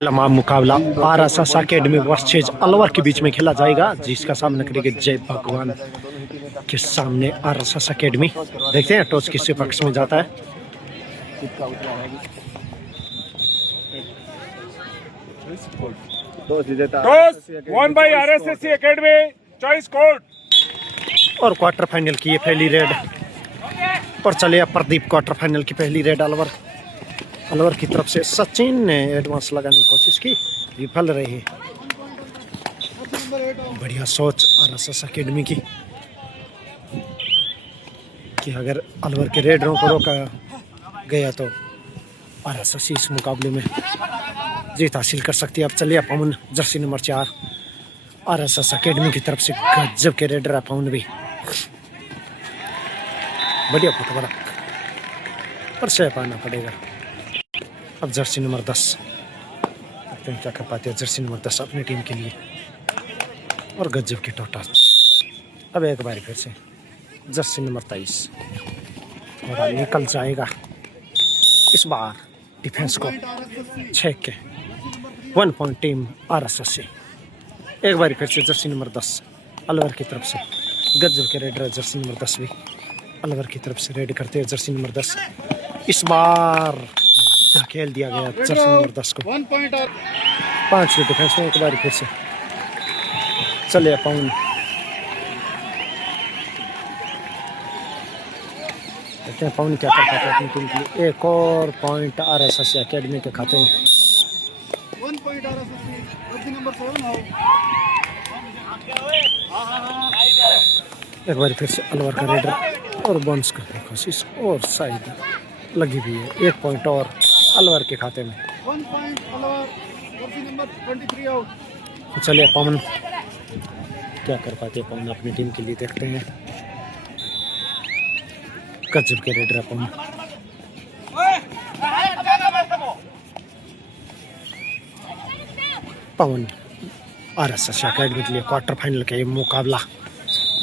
लम्हा मुकाबला RSS academy versus Alwar के बीच में खेला जाएगा, जिसका सामना करेंगे जय भगवान के सामने आरएसएस अकेडमी। देखते हैं टॉस किसके पक्ष में जाता है। Toss one by RSS academy, choice court. और क्वार्टर फाइनल की ये पहली रेड और चले प्रदीप क्वार्टर फाइनल की पहली रेड अलवर की तरफ से। सचिन ने एडवांस लगाने की कोशिश की, विफल रही। बढ़िया सोच आरएसएस अकेडमी की कि अगर अलवर के रेडरों को रोका गया तो आरएसएस इस मुकाबले में जीत हासिल कर सकती है। अब चलिए पवन जर्सी नंबर 4 आरएसएस अकेडमी की तरफ से गजब के रेडर है पवन भी। बढ़िया फुटबॉल पर से पाना पड़ेगा। अब जर्सी नंबर 10 देखते हैं क्या कर पाते हैं जर्सी नंबर 10 अपनी टीम के लिए। और गजब की टोटा। अब एक बार फिर से जर्सी नंबर 23 और निकल जाएगा इस बार डिफेंस को 6 के 1 पॉइंट टीम आरएसएस से। एक बार फिर से जर्सी नंबर 10 अलवर की तरफ से गजब के रेडर जर्सी नंबर 10 भी अलवर की तरफ से रेड करते हैं। जर्सी नंबर 10 इस बार धकेल दिया गया जर्सी नंबर 10 को। 5 के डिफेंस में एक बार फिर से चले पवन। देखते हैं पवन क्या कर पाते हैं अपनी टीम के लिए। एक और पॉइंट आरएसएस अकेडमी के खाते में। एक बार फिर से अलवर का रेडर और बाउंस करने की कोशिश और साइड लगी हुई है। 1 पॉइंट और अलवर के खाते में। 1 point Alwar, jersey number 23 out. तो चलिए पवन क्या कर पाते हैं पवन अपनी टीम के लिए। देखते हैं गजब के रेडर पवन। पवन आरएसएस अकेडमी के लिए क्वार्टर फाइनल का ये मुकाबला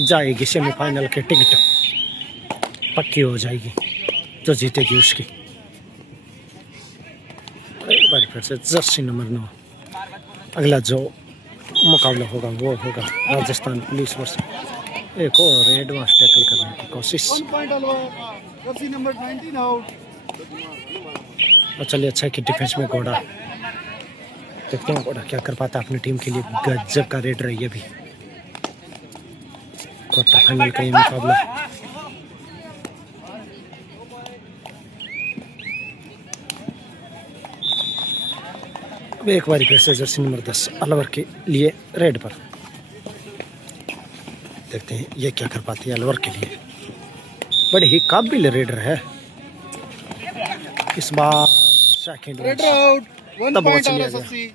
जाएगी सेमीफाइनल के टिकट पक्की हो जाएगी तो जीतेगी उसकी। एक बार फिर से जर्सी नंबर 9 अगला जो मुकाबला होगा वो होगा राजस्थान पुलिस वर्सेस। एक और एडवांस टैकल करने की कोशिश। 1 point Alwar, jersey number 19 out. और चलिए अच्छा कि डिफेंस में घोड़ा। देखते हैं घोड़ा क्या कर पाता है अपनी टीम के लिए। गजब का रेडर है ये भी। क्वार्टर फाइनल का ये मुकाबला अब एक बार फिर से जर्सी नंबर 10 अलवर के लिए रेड पर। देखते हैं ये क्या कर पाती है अलवर के लिए। बड़े ही काबिल रेडर है इस बार। Second raider out, 1 point RSS.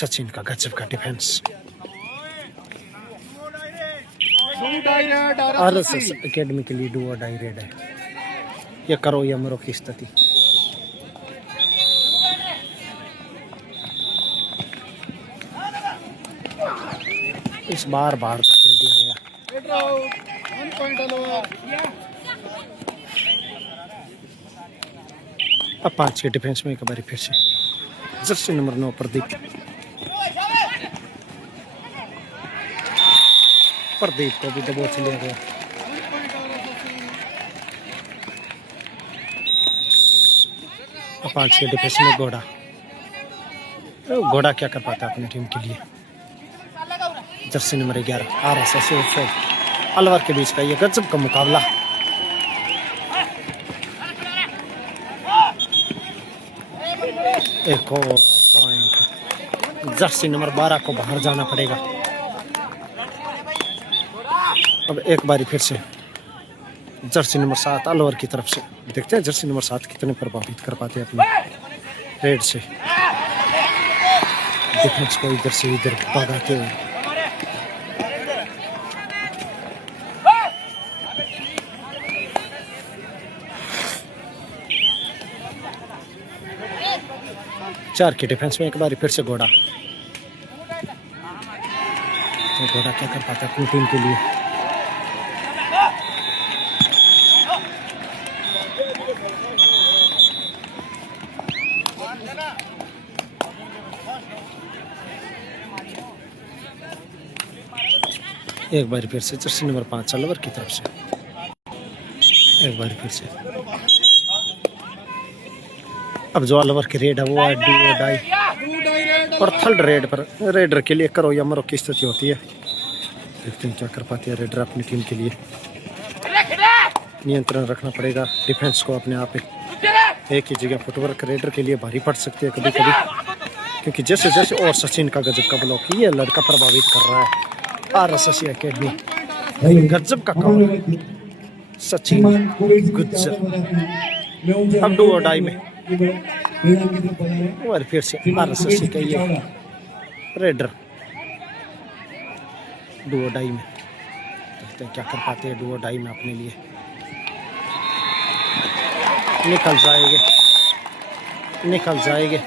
Sachin का गजब का डिफेंस। आरएसएस अकेडमी के लिए डू और डाई रेड है। ये करो या मरो की स्थिति। इस बार बाहर धकेल दिया गया। 1 पॉइंट अलवर। अब 5 के डिफेंस में एक बार फिर से जर्सी नंबर 9 प्रदीप को भी दबोच लिया गया। अब 5 के डिफेंस में घोड़ा क्या कर पाता है अपनी टीम के लिए। जर्सी नंबर 11 आरएसएस अलवर के बीच का ये गजब का मुकाबला। एक और पॉइंट जर्सी नंबर 12 को बाहर जाना पड़ेगा। अब एक बारी फिर से जर्सी नंबर 7 अलवर की तरफ से। देखते हैं जर्सी नंबर 7 कितने प्रभावित कर पाते हैं अपने रेड से। डिफेंस को इधर से इधर भगाते हुए। चार के डिफेंस में एक बार फिर से घोड़ा। तो घोड़ा क्या कर पाता है अपनी टीम के लिए। एक बार फिर से जर्सी नंबर 5 अलवर की तरफ से, एक बार फिर से। अब जो अलवर की रेड है वो है डू और डाई, और थर्ड रेड पर रेडर के लिए करो या मरो की स्थिति होती है। देखते हैं क्या कर पाते हैं रेडर अपनी टीम के लिए। नियंत्रण रखना पड़ेगा डिफेंस को अपने आप एक ही जगह। फुटवर्क रेडर के लिए भारी पड़ सकती है कभी कभी, क्योंकि जैसे जैसे और सचिन का गजब का ब्लॉक ये लड़का प्रभावित कर रहा है। RSSC एकेडमी गजब का काम, सचिन गजब। अब डू और डाई में और फिर से RSSC का ये रेडर डू और डाई में। देखते हैं क्या कर पाते हैं डू और डाई में अपने लिए। निकल जाएंगे, निकल जाएंगे।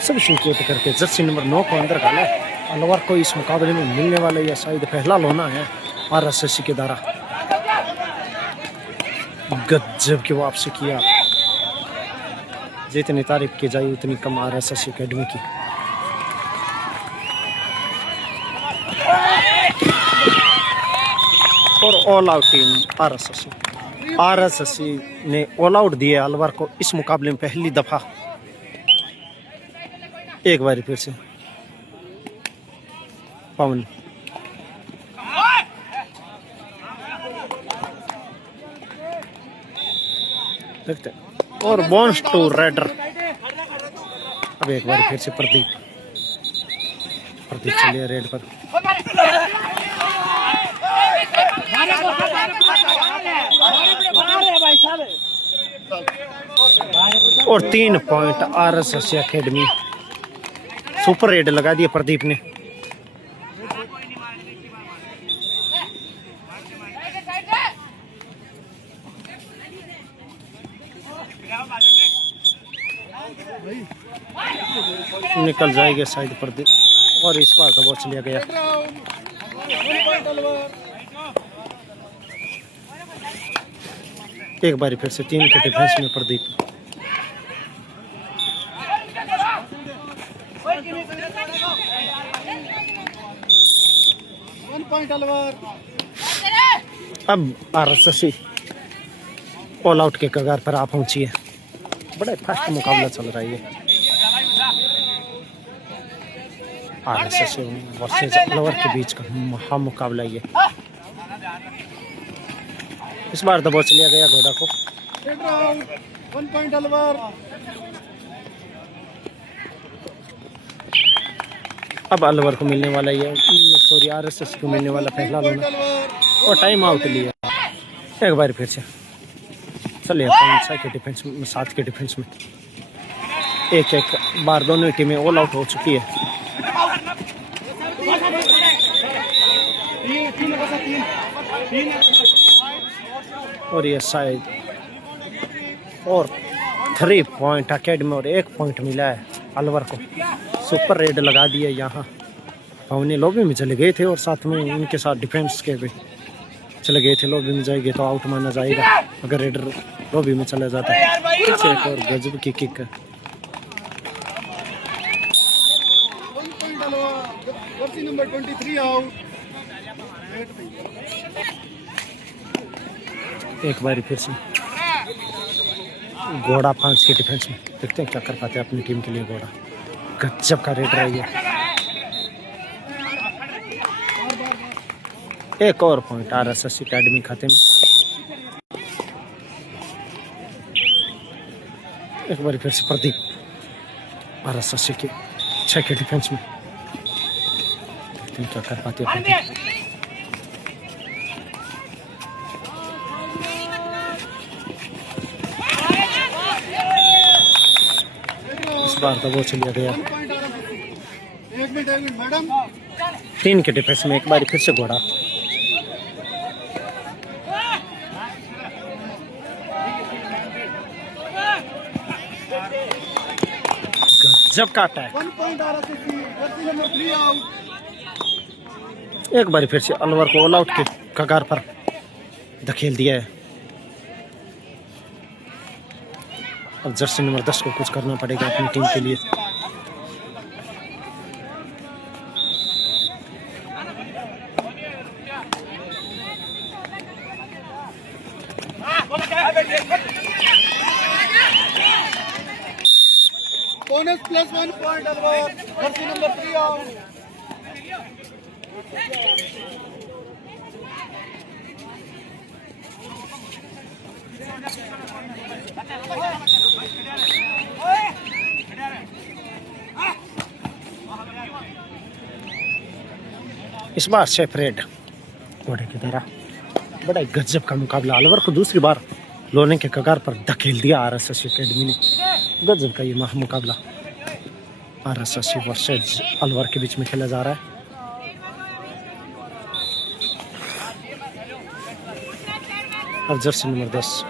सब शूट करके जर्सी नंबर 9 को अंदर डाला। अलवर को इस मुकाबले में मिलने वाला यह शायद पहला लोना है RSSC के द्वारा। गजब की वापसी किया, जितनी तारीफ की जाए उतनी कम RSSC एकेडमी की। और ऑल आउट टीम RSSC ने ऑल आउट दिए अलवर को इस मुकाबले में पहली दफा। एक बार फिर से पवन, देखते और बॉन्स टू रेडर। अब एक बार फिर से प्रदीप चलिए रेड पर। और 3 point RSSC academy. Super red लगा दिया प्रदीप ने। निकल जाएगा साइड प्रदीप, और इस बार दबा चलिया गया। एक बार फिर से 3 के डिफेंस में प्रदीप। अब RSSC ऑल आउट के कगार पर आ पहुंची है। बड़ा फास्ट मुकाबला चल रहा है RSSC वर्सेस अलवर के बीच का महा मुकाबला ये। इस बार दबोच लिया गया घोड़ा को। 1 पॉइंट अलवर। अब अलवर को मिलने वाला ये, सॉरी RSSC को मिलने वाला पहला लोना, और टाइम आउट लिया। एक बार फिर से चलिए 5 के डिफेंस में, 7 के डिफेंस में। एक बार दोनों टीमें ऑल आउट हो चुकी है। और ये शायद और 3 पॉइंट अकेडमी और 1 पॉइंट मिला है अलवर को। सुपर रेड लगा दिए यहाँ। पवनी लॉबी में चले गए थे और साथ में इनके साथ डिफेंस के भी चले गए थे। लॉबी में जाएंगे तो आउट माना जाएगा अगर रेडर लॉबी में चला जाता है। पीछे एक और गजब की किक। Number 23 out. एक बार फिर से घोड़ा 5 के डिफेंस में। देखते हैं क्या कर पाते हैं अपनी टीम के लिए। घोड़ा गजब का रेड रही है। एक और पॉइंट RSSC एकेडमी खाते में। एक बार फिर से प्रदीप RSSC के 6 के डिफेंस में। देखते हैं क्या कर पाते हैं प्रदीप। इस बार तो वो चलिया गया। 1 मिनट मैडम। 3 के डिफेंस में। एक बार फिर से घोड़ा। गजब का attack. 1 point RSSC। Jersey number 3 out. एक बार फिर से अलवर को ऑल आउट के कगार पर धकेल दिया है। अब जर्सी नंबर 10 को कुछ करना पड़ेगा अपनी टीम के लिए। Bonus plus 1 point Alwar, jersey number 3 out. इस बार शेफरेड घोड़े की तरह बड़ा गजब का मुकाबला, अलवर को दूसरी बार लोने के कगार पर धकेल दिया आरएसएस एकेडमी ने। गजब का ये मुकाबला आरएसएस वर्सेस अलवर के बीच में खेला जा रहा है। अब जर्सी नंबर 10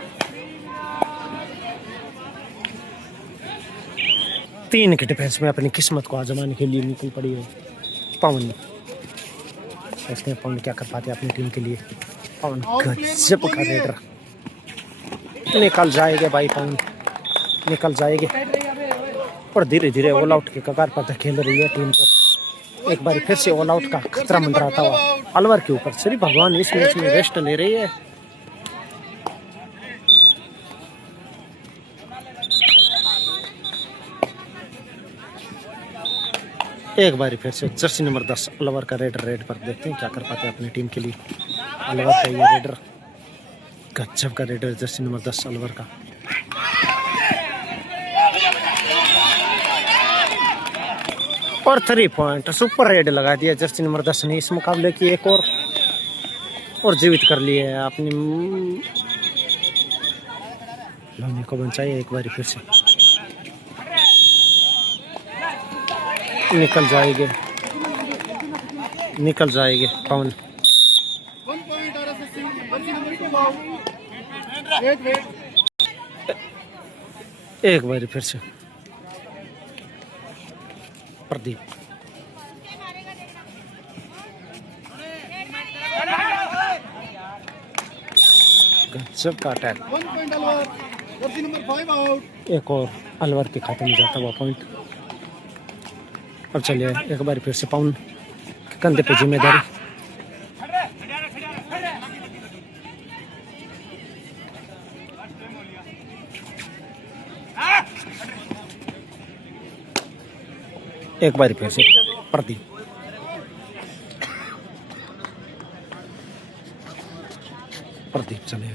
3 के डिफेंस में अपनी किस्मत को आजमाने के लिए निकल पड़ी है पवन। देखते हैं पवन क्या कर पाते हैं अपनी टीम के लिए। पवन गजब का रेडर, निकल जाएंगे भाई, पवन निकल जाएंगे और धीरे धीरे ऑल आउट के कगार पर धकेल रही है टीम को। एक बार फिर से ऑल आउट का खतरा मंडराता हुआ अलवर के ऊपर। श्री भगवान इस मैच में रेस्ट ले रही है। एक बार फिर से जर्सी नंबर 10 अलवर का रेडर रेड पर, देखते हैं क्या कर पाते हैं अपनी टीम के लिए। अलवर का ये रेडर गजब का रेडर, जर्सी नंबर 10 अलवर का। और 3 पॉइंट सुपर रेड लगा दिया जर्सी नंबर 10 ने। इस मुकाबले की एक और जीवित कर ली है अपनी लोने को बचाई। एक बार फिर से निकल जाएंगे पवन। 1 पॉइंट आरएसएस, जर्सी नंबर 2 आउट। वेट एक बार फिर से प्रदीप। गजब का attack. 1 point Alwar, jersey number 5 out. एक और अलवर के खाते में जाता हुआ पॉइंट। अब चलिए एक बार फिर से पवन के कंधे पे जिम्मेदारी। एक बार फिर से प्रदीप। प्रदीप चले 1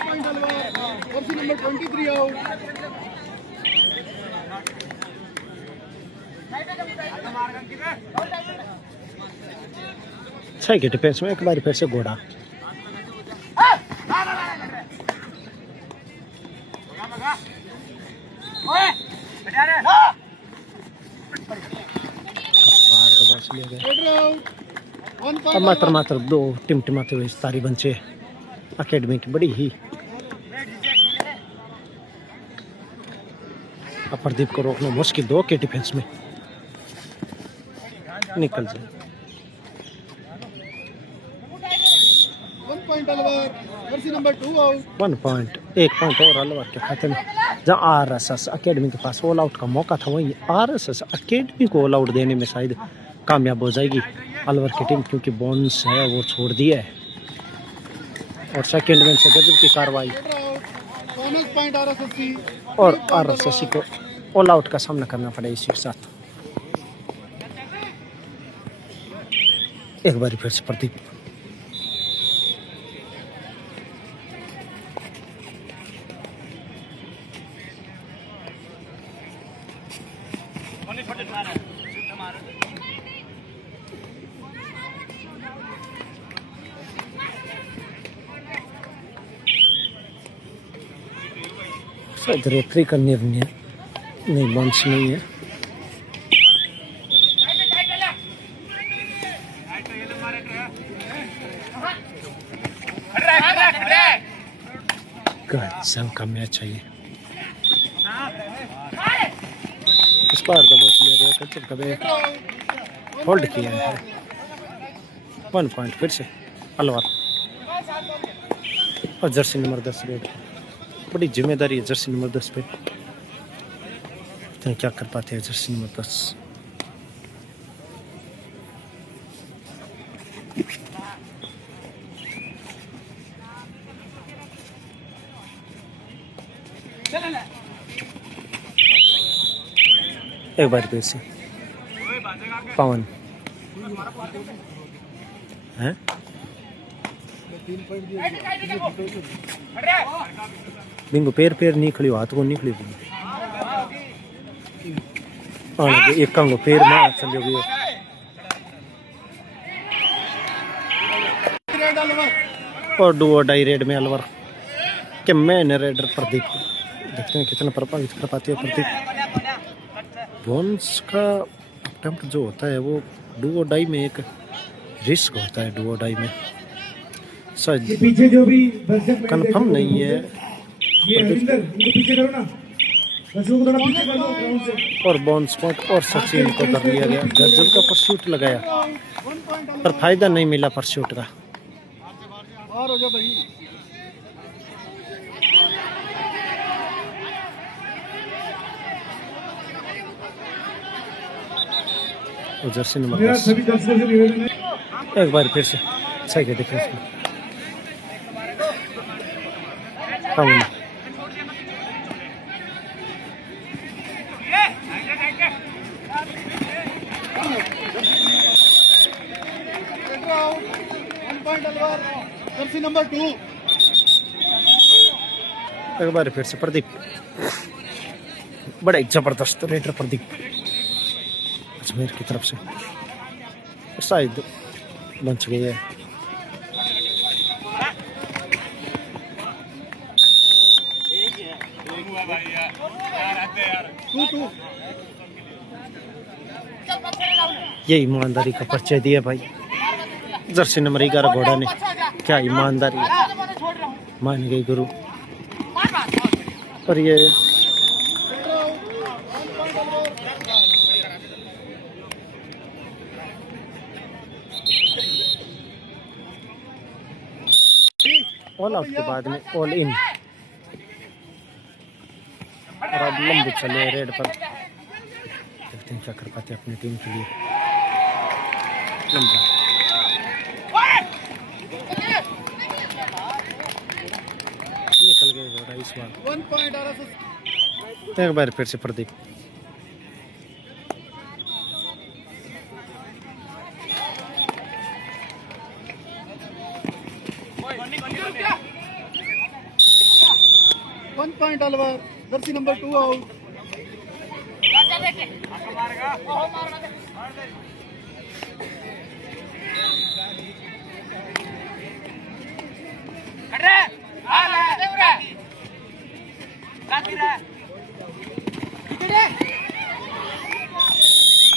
point Alwar, jersey number 23 out. छह के डिफेंस में एक बार फिर से घोड़ा। अब मात्र 2 टिमटिमाते हुए सारी बंचे अकेडमी की बड़ी ही। अब प्रदीप को रोकना मुश्किल, 2 के डिफेंस में निकल जाए। 1 point Alwar, jersey number 2 out. 1 point, 1 point और अलवर के खाते में। जहाँ आरएसएस एकेडमी के पास ऑल आउट का मौका था, वहीं आरएसएस एकेडमी को ऑल आउट देने में शायद कामयाब हो जाएगी अलवर की टीम, क्योंकि बोनस है वो छोड़ दिया है। और सेकंड में से गजब की कार्रवाई बोनस पॉइंट आरएसएस और आरएसएस को ऑल आउट का सामना करना पड़ा इसी के साथ। एक बार फिर से प्रदीप। शायद रेफरी का निर्णय नहीं, बाउंस नहीं है। गजब का मैच है ये। इस बार दबोच लिया गया, गजब का होल्ड किया है। 1 पॉइंट फिर से अलवर। और जर्सी नंबर 10 रेड। बड़ी जिम्मेदारी है जर्सी नंबर 10 पे। तो क्या कर पाते हैं जर्सी नंबर 10। एक बार फिर से पवन है बिंगो पैर पैर नहीं खड़ी हाथ को नहीं खड़ी एक कंगो पैर में चल गई और डू और डाई रेड में अलवर के मैन रेडर प्रदीप। देखते हैं कितना प्रभावित कर पाती है प्रदीप। बोन्स का अटेम्प्ट जो होता है वो डू और डाई में एक रिस्क होता है। डू और डाई में शायद पीछे जो भी कंफर्म नहीं है। ये हरिंदर इनको पीछे करो ना, बच्चों को थोड़ा पीछे कर लो ग्राउंड से। और बॉन्स स्पॉट और सचिन को कर लिया गया। गजब का परस्यूट लगाया पर फायदा नहीं मिला परस्यूट का। बाहर हो जाओ भाई। जर्सी नंबर मेरा 10 सभी दर्शकों से निवेदन है, एक बार फिर से सही के देखिए इसमें पवन जर्सी नंबर 2। एक बार फिर से प्रदीप। बड़ा एक जबरदस्त रेडर प्रदीप अजमेर की तरफ से शायद बच गई है। ये ईमानदारी का परिचय दिया भाई जर्सी नंबर 11 घोड़ा ने। क्या ईमानदारी मान गई गुरु। और ये ऑल आउट के बाद में ऑल इन। और अब लंबे चले रेड पर। देखते हैं क्या कर पाते हैं अपनी टीम के लिए। लंबे निकल गए घोड़ा इस बार। 1 पॉइंट RSS। एक बार फिर से Pradeep. One point Alwar. Jersey number 2 out.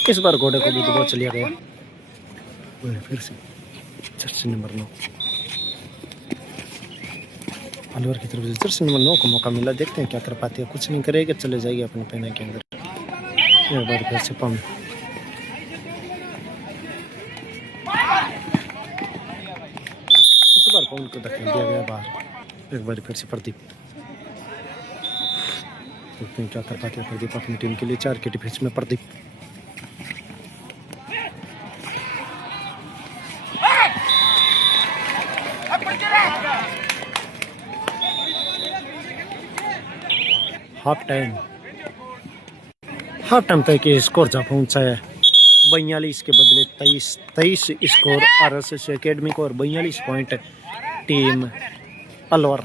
इस बार घोड़े को भी दबा चलिया गया। फिर से जर्सी नंबर 9 अलवर की तरफ से जर्सी नंबर 9 को मौका मिला। देखते हैं क्या कर पाते हैं। कुछ नहीं करेगा चले जाएगी अपने पहने के अंदर। एक बार फिर से पम। इस बार पवन को धक्का दिया गया बाहर। एक बार फिर से प्रदीप। देखते हैं क्या कर पाते हैं प्रदीप अपनी टीम के लिए। 4 के डिफेंस में प्रदीप। हाफ टाइम तक ये स्कोर जहाँ पहुँचा है 42 के बदले 23 स्कोर RSS एकेडमी को और 42 पॉइंट टीम अलवर।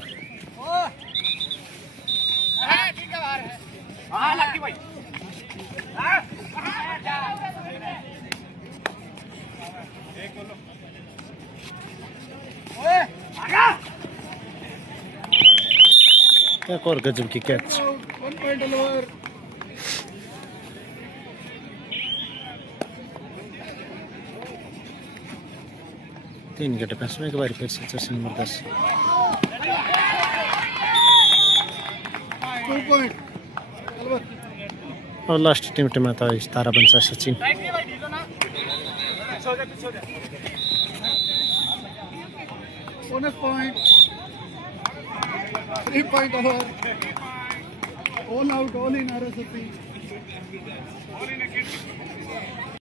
एक और गजब की कैच। 1 पॉइंट अलवर। तीन के डिफेंस में एक बार फिर से जर्सी नंबर 10। 2 पॉइंट अलवर। और लास्ट टीम में था तारा बंसा Sachin. Bonus point. 3 point over. All out, all in RSSC.